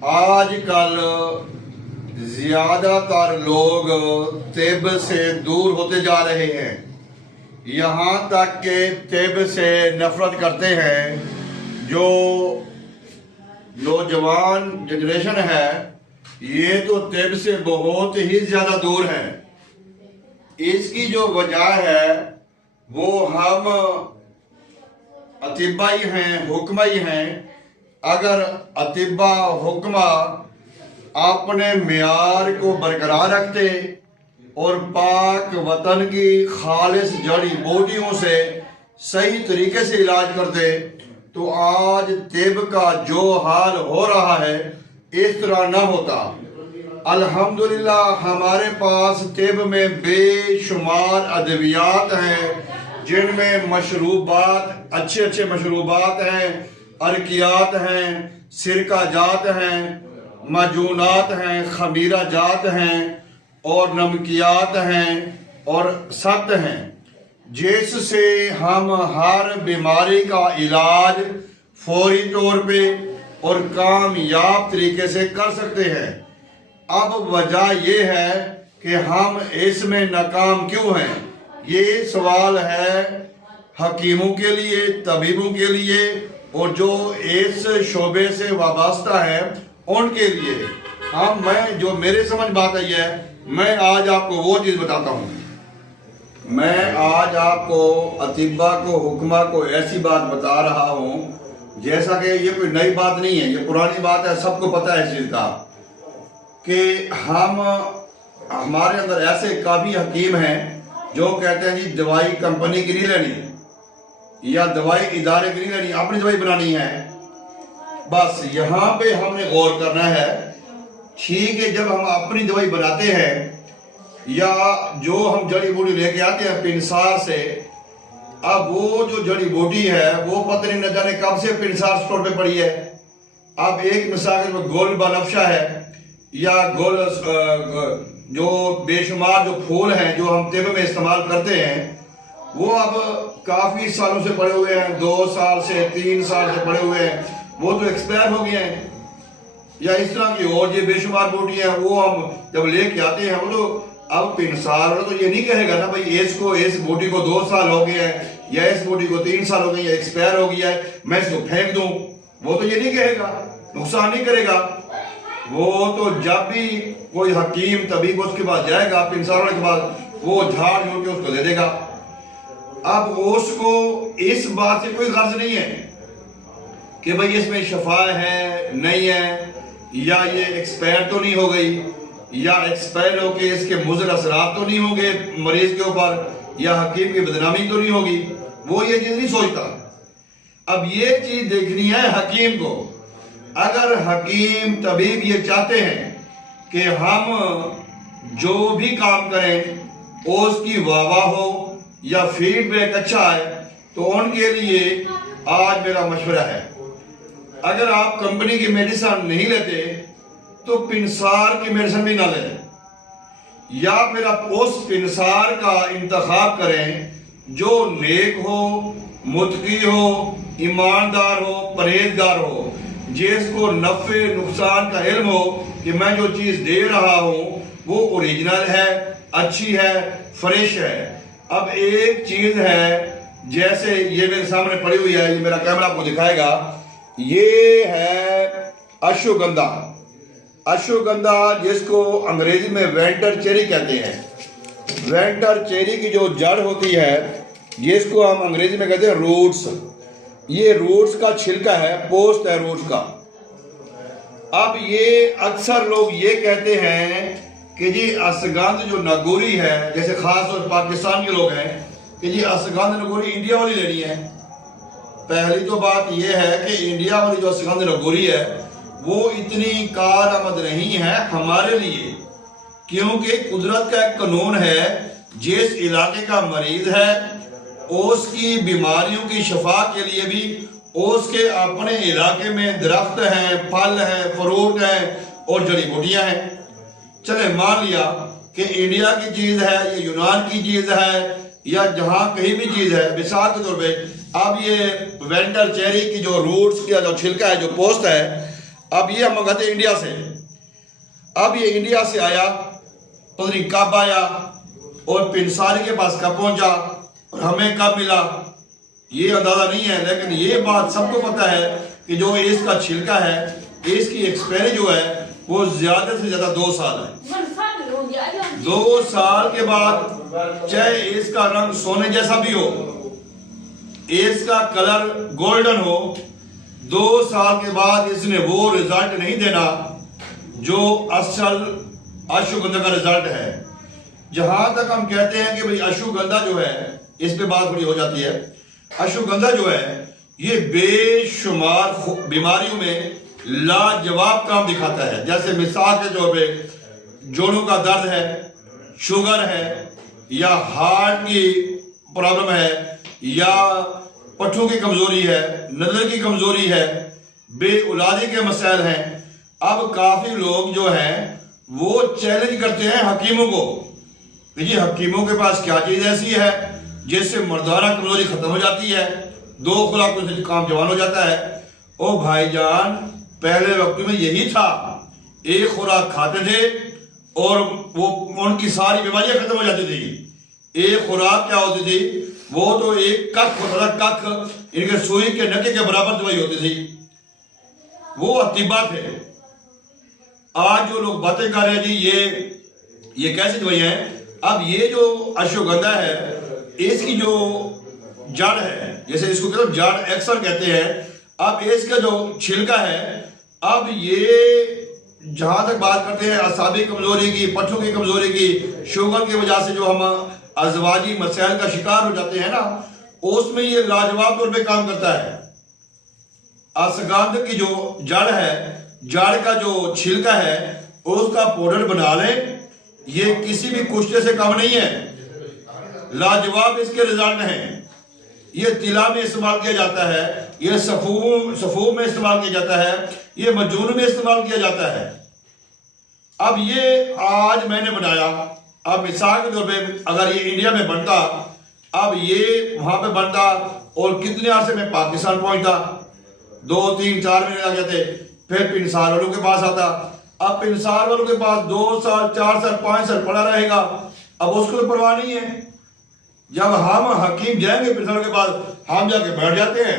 आजकल ज़्यादातर लोग तिब से दूर होते जा रहे हैं। यहाँ तक कि तिब से नफरत करते हैं। जो नौजवान जनरेशन है ये तो तिब से बहुत ही ज़्यादा दूर है। इसकी जो वजह है वो हम अतिबाई हैं, हुक्माई हैं। अगर अतिबा हुक्मा अपने मियार को बरकरार रखते और पाक वतन की खालिस जड़ी बूटियों से सही तरीके से इलाज करते तो आज तिब का जो हाल हो रहा है इस तरह न होता। अल्हम्दुलिल्लाह हमारे पास तिब में बेशुमार अद्वियात हैं जिनमें मशरूबात, अच्छे अच्छे मशरूबात हैं, अर्कियात हैं, सिरका जात हैं, मजूनात हैं, खमीरा जात हैं और नमकियात हैं और सख्त हैं, जिससे हम हर बीमारी का इलाज फौरी तौर पे और कामयाब तरीके से कर सकते हैं। अब वजह ये है कि हम इसमें नाकाम क्यों हैं, ये सवाल है हकीमों के लिए, तबीबों के लिए और जो इस शोबे से वाबस्ता है उनके लिए। मैं जो मेरे समझ बात आई है मैं आज आपको वो चीज़ बताता हूँ। मैं आज आपको अतिबा को, हुक्मा को ऐसी बात बता रहा हूँ जैसा कि ये कोई नई बात नहीं है, ये पुरानी बात है, सबको पता है इस चीज़ का कि हमारे अंदर ऐसे काफ़ी हकीम हैं जो कहते हैं जी दवाई कंपनी की नहीं लेनी या दवाई इदारे की नहीं लेनी, अपनी दवाई बनानी है। बस यहाँ पे हमने गौर करना है। ठीक है, जब हम अपनी दवाई बनाते हैं या जो हम जड़ी बूटी लेके आते हैं पिंसार से, अब वो जो जड़ी बूटी है वो पता नहीं न जाने कब से पिंसार स्टोर पे पड़ी है। अब एक मिसाल में गोल बनफशा है या गोल जो बेशुमार जो फूल हैं जो हम तिब में इस्तेमाल करते हैं वो अब काफ़ी सालों से पड़े हुए हैं, 2 साल से 3 साल से पड़े हुए हैं, वो तो एक्सपायर हो गए हैं। या इस तरह की और ये बेशुमार बूटियाँ वो हम जब लेके आते हैं वो तो अब पिंसार वाला तो ये नहीं कहेगा ना भाई इस बूटी को 2 साल हो गया है या इस बूटी को 3 साल हो गई या एक्सपायर हो गया है, मैं इसको फेंक दूं। वो तो ये नहीं कहेगा, नुकसान नहीं करेगा। वो तो जब भी कोई हकीम तबीब उसके पास जाएगा पिंसार वाले के पास, वो झाड़ झूड़ के उसको दे देगा। अब उसको इस बात से कोई गर्ज नहीं है कि भाई इसमें शफा है नहीं है, या ये एक्सपायर तो नहीं हो गई, या एक्सपायर होके इसके मुज़र असरात तो नहीं होंगे मरीज के ऊपर, या हकीम की बदनामी तो नहीं होगी। वो ये चीज़ नहीं सोचता। अब ये चीज़ देखनी है हकीम को। अगर हकीम तबीब ये चाहते हैं कि हम जो भी काम करें उसकी वाह हो या फीडबैक अच्छा है तो उनके लिए आज मेरा मशवरा है, अगर आप कंपनी की मेडिसिन नहीं लेते तो पिंसार की मेडिसिन भी ना लें, या फिर आप उस पिंसार का इंतखाब करें जो नेक हो, मुत्की हो, ईमानदार हो, परहेजगार हो, जिसको नफ़े नुकसान का इल्म हो कि मैं जो चीज़ दे रहा हूँ वो ओरिजिनल है, अच्छी है, फ्रेश है। अब एक चीज़ है जैसे ये मेरे सामने पड़ी हुई है, ये मेरा कैमरा आपको दिखाएगा, ये है अश्वगंधा। अश्वगंधा जिसको अंग्रेजी में वेंटर चेरी कहते हैं। वेंटर चेरी की जो जड़ होती है जिसको हम अंग्रेजी में कहते हैं रूट्स, ये रूट्स का छिलका है, पोस्ट है रूट्स का। अब ये अक्सर लोग ये कहते हैं कि जी असगंध जो नगोरी है, जैसे खास तौर पाकिस्तान के लोग हैं कि जी असगंध नगोरी इंडिया वाली लेनी है। पहली तो बात यह है कि इंडिया वाली जो असगंध नगोरी है वो इतनी कारआमद नहीं है हमारे लिए, क्योंकि कुदरत का एक कानून है जिस इलाके का मरीज है उसकी बीमारियों की शफा के लिए भी उसके अपने इलाके में दरख्त हैं, फल हैं, फ्रूट हैं और जड़ी बूटियां हैं। चले मान लिया कि इंडिया की चीज़ है, ये यूनान की चीज़ है या जहाँ कहीं भी चीज़ है, मिसाल के तौर पे अब ये वेंटर चेरी की जो रूट्स का जो छिलका है, जो पोस्ट है, अब ये हम मंगाते हैं इंडिया से। अब ये इंडिया से आया, पता नहीं कब आया और पिंसारी के पास कब पहुंचा और हमें कब मिला, ये अंदाजा नहीं है। लेकिन ये बात सबको पता है कि जो इसका छिलका है, इसकी एक्सपायरी जो है वो ज्यादा से ज्यादा 2 साल है। 2 साल के बाद चाहे इसका रंग सोने जैसा भी हो, इसका कलर गोल्डन हो, 2 साल के बाद इसने वो रिजल्ट नहीं देना जो असल अश्वगंधा का रिजल्ट है। जहां तक हम कहते हैं कि भाई अश्वगंधा जो है, इस पे बात थोड़ी हो जाती है, अश्वगंधा जो है ये बेशुमार बीमारियों में लाजवाब काम दिखाता है। जैसे मिसाल के तौर पे जोड़ों का दर्द है, शुगर है, या हार्ट की प्रॉब्लम है, या पट्ठों की कमजोरी है, नजर की कमजोरी है, बेऔलादी के मसाइल हैं। अब काफी लोग जो हैं वो चैलेंज करते हैं हकीमों को कि जी हकीमों के पास क्या चीज ऐसी है जिससे मर्दाना कमजोरी खत्म हो जाती है, 2 खुराकों से काम जवान हो जाता है। ओ भाईजान, पहले वक्त में यही था, एक खुराक खाते थे और वो उनकी सारी बीमारियां खत्म हो जाती थी। एक खुराक क्या होती थी, वो तो एक कख होता था, कख इनके सुई के नके के बराबर दवाई होती थी, वो अतिबा थे। आज जो लोग बातें कर रहे हैं जी ये कैसी दवाई है, अब ये जो अश्वगंधा है इसकी जो जड़ है, जैसे इसको कहते हैं जड़ एक्सर कहते हैं, अब इसका जो छिलका है, अब ये जहां तक बात करते हैं असाबी कमजोरी की, पट्ठों की कमजोरी की, शुगर की वजह से जो हम अजवाजी मसाइल का शिकार हो जाते हैं ना, उसमें ये लाजवाब तौर पे काम करता है। अश्वगंधा की जो जड़ है, जड़ का जो छिलका है, उसका पाउडर बना लें, ये किसी भी कुश्ते से कम नहीं है, लाजवाब इसके रिजल्ट हैं। ये तिला में इस्तेमाल किया जाता है, ये सफूम में इस्तेमाल किया जाता है, ये मजून में इस्तेमाल किया जाता है। अब ये आज मैंने बनाया, अब मिसाल के तौर पे अगर ये इंडिया में बनता, अब ये वहां पे बनता और कितने अरसे में पाकिस्तान पहुंचता, 2, 3, 4 महीने लग जाते, फिर पिंसार वालों के पास आता। अब पिंसार वालों के पास 2 साल, 4 साल, 5 साल पड़ा रहेगा, अब उसको तो परवाह नहीं है। जब हम हकीम जाएंगे पिंसार के पास, हम जाके बैठ जाते हैं,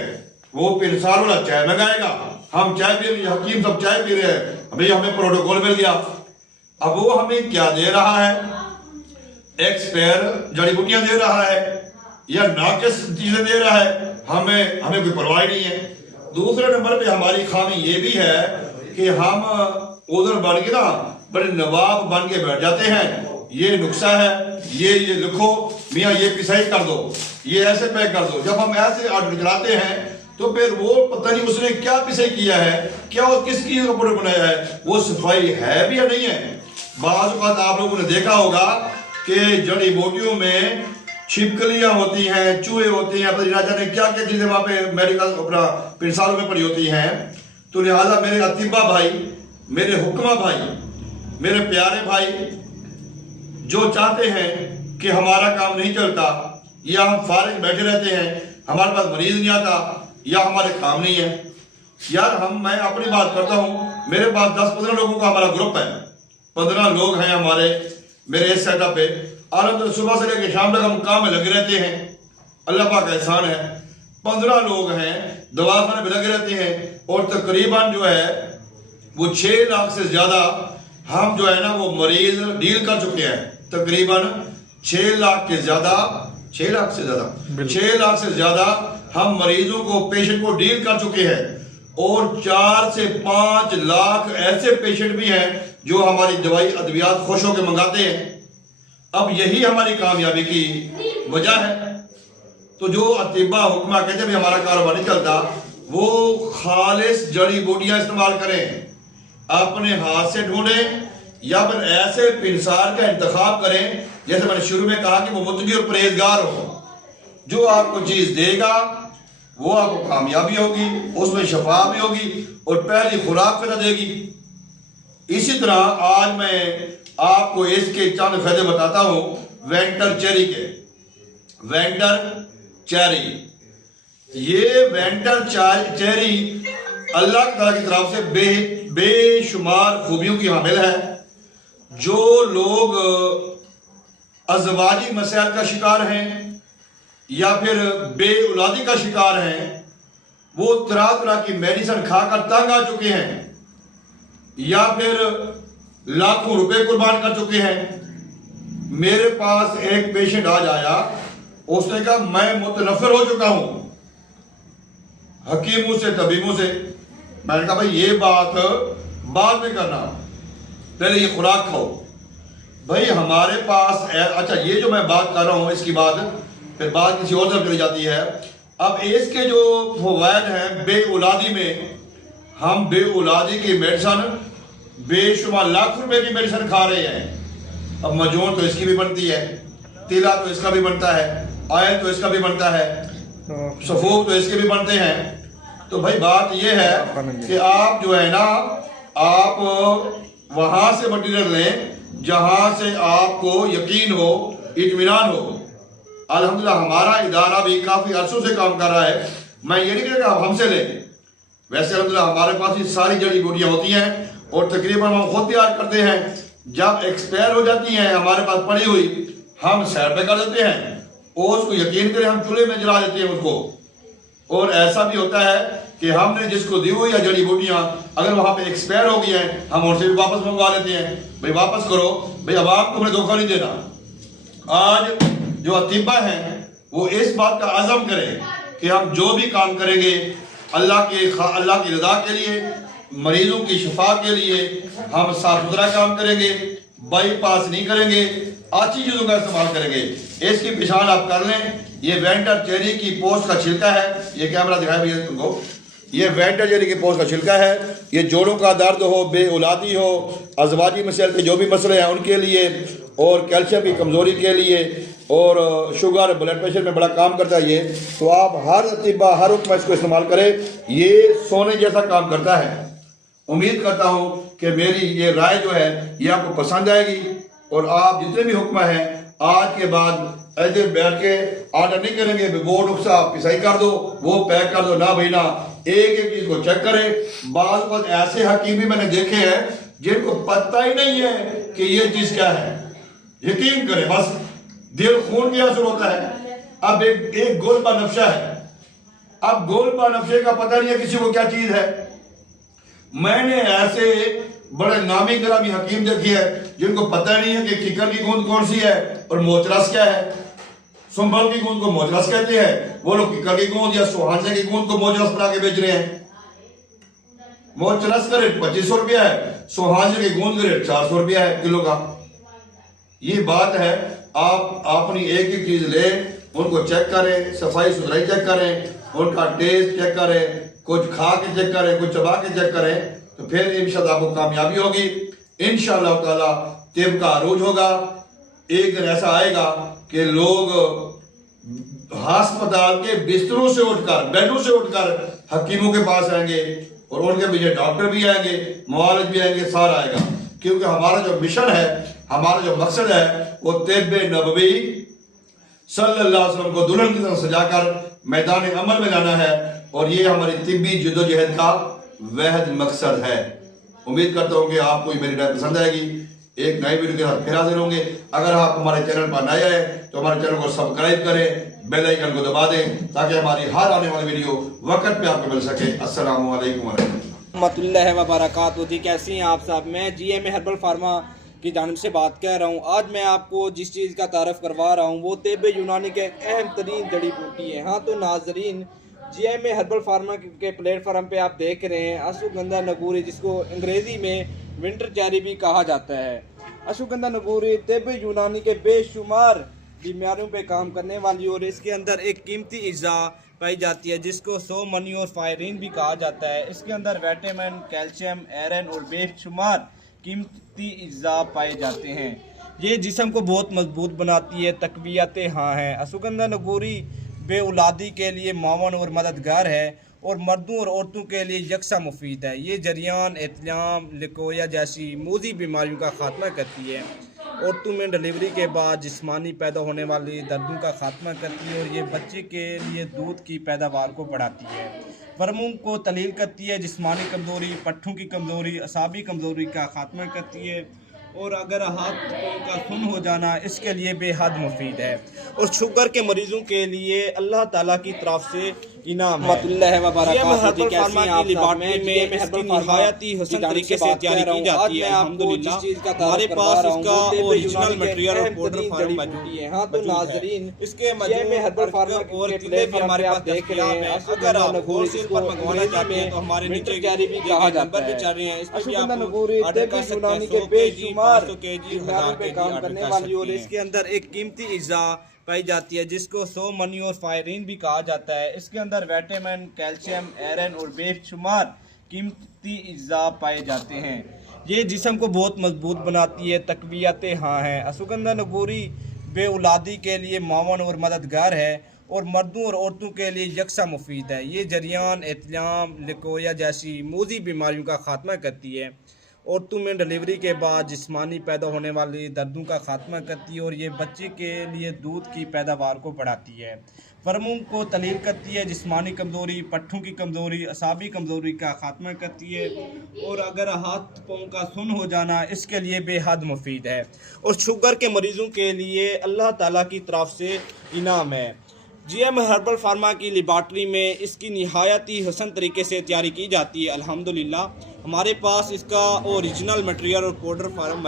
वो पिंसार वाला चाय मंगाएगा, हम चाय पी रहे, हकीम सब चाय पी रहे हैं, अभी हमें प्रोटोकॉल मिल गया। अब वो हमें क्या दे रहा है, एक्सपायर जड़ी बूटियां दे रहा है या नाकिस चीजें दे रहा है, हमें कोई परवाह नहीं है। दूसरे नंबर पे हमारी खामी ये भी है कि हम उधर बन के ना बड़े नवाब बन के बैठ जाते हैं। ये नुक्सा है, ये लिखो मियाँ, ये पिसाई कर दो, ये ऐसे पैक कर दो। जब हम ऐसे ऑर्डर कराते हैं तो फिर वो पता नहीं उसने क्या पिसाई किया है, क्या और किस चीज का प्रोडक्ट बनाया है, वो सफाई है भी या नहीं है। बाज़ औक़ात आप लोगों ने देखा होगा कि जड़ी बूटियों में छिपकलियां होती हैं, चूहे होते हैं, पता ना जाने क्या क्या चीजें वहां पे मेडिकल अपना पिंसालों में पड़ी होती हैं। तो लिहाजा मेरे अतिबा भाई, मेरे हुक्मा भाई, मेरे प्यारे भाई जो चाहते हैं कि हमारा काम नहीं चलता या हम फारिग बैठे रहते हैं, हमारे पास मरीज नहीं आता या हमारे काम नहीं है, यार मैं अपनी बात करता हूँ, मेरे पास 10-15 लोगों का हमारा ग्रुप है, 15 लोग हैं हमारे मेरे इस सेटअप पे, और तो सुबह से लेकर शाम तक हम काम में लगे रहते हैं। अल्लाह पाक का एहसान है, 15 लोग हैं, दवाखाने में लगे रहते हैं, और तकरीबन जो है वो 6 लाख से ज्यादा हम जो है ना वो मरीज डील कर चुके हैं। तकरीबन 6 लाख से ज्यादा हम मरीजों को, पेशेंट को डील कर चुके हैं, और 4 से 5 लाख ऐसे पेशेंट भी हैं जो हमारी दवाई अद्वियात खुश होकर मंगाते हैं। अब यही हमारी कामयाबी की वजह है। तो जो अतिबा हुक्मा कहते हैं हमारा कारोबार नहीं चलता, वो खालिस जड़ी बूटियां इस्तेमाल करें, अपने हाथ से ढूंढें, या फिर ऐसे पिंसार का इंतखाब करें जैसे मैंने शुरू में कहा कि वो मुत्तकी और परहेजगार हो। जो आपको चीज देगा वो आपको कामयाबी होगी, उसमें शफा भी होगी और पहली खुराक पैदा देगी। इसी तरह आज मैं आपको इसके चंद फायदे बताता हूं वेंटर चेरी के। वेंटर चेरी, ये वेंटर चेरी अल्लाह ताला की तरफ से बेशुमार खूबियों की हामिल है। जो लोग अज़वाजी मसाइल का शिकार हैं या फिर बे औलादी का शिकार हैं, वो तरह तरह की मेडिसिन खाकर तंग आ चुके हैं या फिर लाखों रुपए कुर्बान कर चुके हैं। मेरे पास एक पेशेंट आज आया, उसने कहा मैं मुतनफर हो चुका हूं हकीमों से, तबीबों से। मैंने कहा भाई ये बात बाद में करना, पहले ये खुराक खाओ। भाई हमारे पास अच्छा ये जो मैं बात कर रहा हूं इसकी बाद फिर बात किसी और तरफ चली जाती है। अब इसके जो फवायद हैं बे औलादी में, हम बे औलादी की मेडिसन बेशुमार लाख रुपए की मेडिसिन खा रहे हैं। अब मजून तो इसकी भी बनती है, तिला तो इसका भी बनता है, आयल तो इसका भी बनता है, सफूक तो इसके भी बनते हैं। तो भाई बात यह है कि आप जो है ना, आप वहां से मटीरियल लें जहां से आपको यकीन हो, इत्मीनान हो। अल्हम्दुलिल्लाह हमारा इदारा भी काफी अरसों से काम कर रहा है। मैं ये नहीं कहता आप हमसे लें, वैसे अल्हम्दुलिल्लाह हमारे पास ये सारी जड़ी बूटियां होती हैं और तकरीबन हम खुद तैयार करते हैं। जब एक्सपायर हो जाती हैं हमारे पास पड़ी हुई, हम साइड पे कर देते हैं और उसको यकीन करें हम चूल्हे में जला देते हैं उसको। और ऐसा भी होता है कि हमने जिसको दी हुई है जड़ी बूटियां, अगर वहां पे एक्सपायर हो गई हैं हम उनसे भी वापस मंगवा लेते हैं। भाई वापस करो, भाई अवाम को हमें धोखा नहीं देना। आज जो अतीबा हैं वो इस बात का आज़म करें कि हम जो भी काम करेंगे अल्लाह की रज़ा के लिए, मरीजों की शिफा के लिए हम साफ सुथरा काम करेंगे, बाईपास नहीं करेंगे, अच्छी चीज़ों का इस्तेमाल करेंगे। इसकी पहचान आप कर लें, ये वेंटर चेरी की पोस्ट का छिलका है। ये कैमरा दिखाए भैया तुमको, ये वेंटर चेरी की पोस्ट का छिलका है। ये जोड़ों का दर्द हो, बे औलादी हो, अज़वाजी मसाइल के जो भी मसले हैं उनके लिए, और कैल्शियम की कमज़ोरी के लिए, और शुगर ब्लड प्रेशर में बड़ा काम करता है ये। तो आप हर अतीबा हर हुक्म इसको इस्तेमाल करें, ये सोने जैसा काम करता है। उम्मीद करता हूँ कि मेरी ये राय जो है ये आपको पसंद आएगी और आप जितने भी हुक्म हैं आज के बाद ऐसे बैठ के ऑर्डर नहीं करेंगे, वो नुस्खा आप पिसाई कर दो, वो पैक कर दो, ना भाई ना, एक एक चीज को चेक करें। बात ऐसे हकीम भी मैंने देखे हैं जिनको पता ही नहीं है कि ये चीज क्या है। यकीन करें, बस दिल खून के असर होता है। अब एक गोलबा नक्शा है, अब गोलबा नक्शे का पता नहीं है किसी को क्या चीज है। मैंने ऐसे बड़े नामी गिरामी हकीम देखे हैं जिनको पता नहीं है कि किकर की गूंद कौन सी है और मोचरस क्या है। सुंबल की गूंद को मोचरस कहते हैं, वो लोग किकर की गूंद या सुहाने की गूंद को मोचरस बना के बेच रहे हैं। मोचरस का रेट 2500 रुपया है, सुहाने की गूंद का रेट 400 रुपया है किलो का। ये बात है, आप अपनी एक एक चीज लें, उनको चेक करें, सफाई सुथराई चेक करें, उनका टेस्ट चेक करें, कुछ खा के चेक करें, कुछ चबा के चेक करें, तो फिर इंशाअल्लाह आपको कामयाबी होगी। इंशाअल्लाह ताला तिब का अरूज होगा। एक दिन ऐसा आएगा कि लोग अस्पताल के बिस्तरों से उठकर, बेडों से उठकर हकीमों के पास आएंगे और उनके पीछे डॉक्टर भी आएंगे, मुआलिज भी आएंगे, सारा आएगा। क्योंकि हमारा जो मिशन है, हमारा जो मकसद है, वो तिब नबवी सल्लल्लाहु अलैहि वसल्लम को दुल्हन की तरह सजाकर मैदान अमल में लाना है। और ये हमारी तिब्बी जद्दोजहद का वहद मकसद है। उम्मीद करता हूँ कि आपको मेरी राय पसंद आएगी। एक नई वीडियो के साथ फिर हाजिर होंगे। अगर आप हमारे चैनल पर नए आए तो हमारे चैनल को सब्सक्राइब करें, बेल आइकन को दबा दें ताकि हमारी हर आने वाली वीडियो वक्त पे आपको मिल सके। अस्सलामु अलैकुम रहमतुल्लाहि व बरकातहू। जी कैसी हैं आप सब? मैं GMA हर्बल फार्मा की जानिब से बात कर रहा हूँ। आज मैं आपको जिस चीज़ का तारफ़ करवा रहा हूँ वो तिब यूनानी के अहम तरीन जड़ी बूटी है। हाँ तो नाजरीन, GMA हर्बल फार्मा के प्लेटफार्म पे आप देख रहे हैं अश्वगंधा नगूरी, जिसको अंग्रेज़ी में विंटर चेरी भी कहा जाता है। अश्वगंधा नगूरी तिब यूनानी के बेशुमार बीमारियों पे काम करने वाली और इसके अंदर एक कीमती अज़ा पाई जाती है जिसको सो मनी और फायरिन भी कहा जाता है। इसके अंदर विटामिन, कैल्शियम, आयरन और बेशुमार कीमती अज़ा पाए जाते हैं। ये जिस्म को बहुत मजबूत बनाती है, तकवियत हाँ है। अश्वगंधा नगूरी बे औलादी के लिए मावन और मददगार है और मर्दों और औरतों के लिए यकसा मुफीद है। ये जरियान, एतलाम, लिकोया जैसी मूजी बीमारियों का खात्मा करती है। औरतों में डिलीवरी के बाद जिस्मानी पैदा होने वाली दर्दों का खात्मा करती है और ये बच्चे के लिए दूध की पैदावार को बढ़ाती है। फर्मों को तलील करती है, जिस्मानी कमज़ोरी, पट्ठों की कमज़ोरी, असाबी कमज़ोरी का खात्मा करती है, और अगर हाथ पाँव का सुन हो जाना इसके लिए बेहद मुफीद है। और शुगर के मरीजों के लिए अल्लाह ताला की तरफ से इनाम है। हमारे पास इसका ओरिजिनल मटेरियल और पाउडर फॉर्म मौजूद है। हाँ तो नाज़रीन, इसके और तिले भी हमारे पास दस्तयाब हैं। अगर आप होलसेल पर मंगवाना चाहते हैं तो हमारे नीचे नंबर भी चल रहे हैं, इस पर भी आप ऑर्डर कर सकते हैं। 100 केजी, 500 केजी, 1000 केजी ऑर्डर कर सकते हैं। इसके अंदर एक कीमती इज़्ज़ा पाई जाती है जिसको 100 मनी और फायरीन भी कहा जाता है। इसके अंदर विटामिन, कैल्शियम, आयरन और बेशुमार कीमती इज़्ज़ा पाए जाते हैं। ये जिस्म को बहुत मजबूत बनाती है, तकवियत हाँ है। अश्वगंधा नगोरी बेऔलादी के लिए मावन और मददगार है और मर्दों और औरतों के लिए यकसा मुफीद है। ये जरियान, एतलाम, लिकोया जैसी मूजी बीमारियों का खात्मा करती है। औरतों में डिलीवरी के बाद जिस्मानी पैदा होने वाली दर्दों का खात्मा करती है और ये बच्चे के लिए दूध की पैदावार को बढ़ाती है। फर्मों को तलील करती है, जिस्मानी कमज़ोरी, पट्ठों की कमज़ोरी, असाबी कमज़ोरी का खात्मा करती है, और अगर हाथ पाँव का सुन हो जाना इसके लिए बेहद मुफीद है। और शुगर के मरीजों के लिए अल्लाह ताला की तरफ से इनाम है। GM हर्बल फार्मा की लेबॉर्ट्री में इसकी निहायत ही हसन तरीके से तैयारी की जाती है। अल्हम्दुलिल्लाह हमारे पास इसका ओरिजिनल मटेरियल और पाउडर फार्म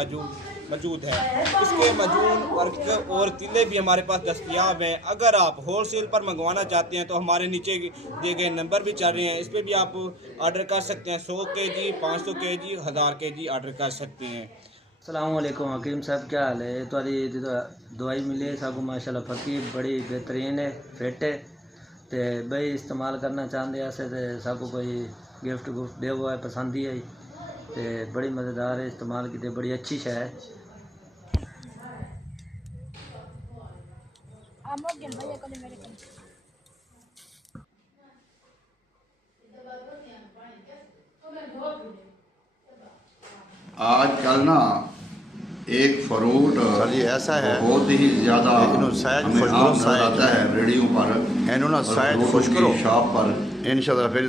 मौजूद है। इसके मजून, अर्क और तिले भी हमारे पास दस्तयाब हैं। अगर आप होलसेल पर मंगवाना चाहते हैं तो हमारे नीचे दिए गए नंबर भी चल रहे हैं, इस पर भी आप ऑर्डर कर सकते हैं। 100 केजी, 500 केजी, 1000 केजी ऑर्डर कर सकते हैं। अस्सलाम वालेकुम हकीम साहब, क्या हाल है? तुहारी दवाई मिली है सबको माशाल्लाह फकी बड़ी बेहतरीन है, फिट है तो भाई इस्तेमाल करना चाहते ऐसे तो सबको कोई गिफ्ट गुफ्ट दे हुआ है, पसंद ही आई तो बड़ी मज़ेदार है, इस्तेमाल की बड़ी अच्छी शय है। आजकल ना एक फ्रूट सर जी ऐसा है बहुत ही ज्यादा इन्हों शायद हमें खुश आम करो नजर आता है रेडियो पर इन्हों ना और शायद फ्रूटों खुश की करो शॉप पर इंशाल्लाह फिर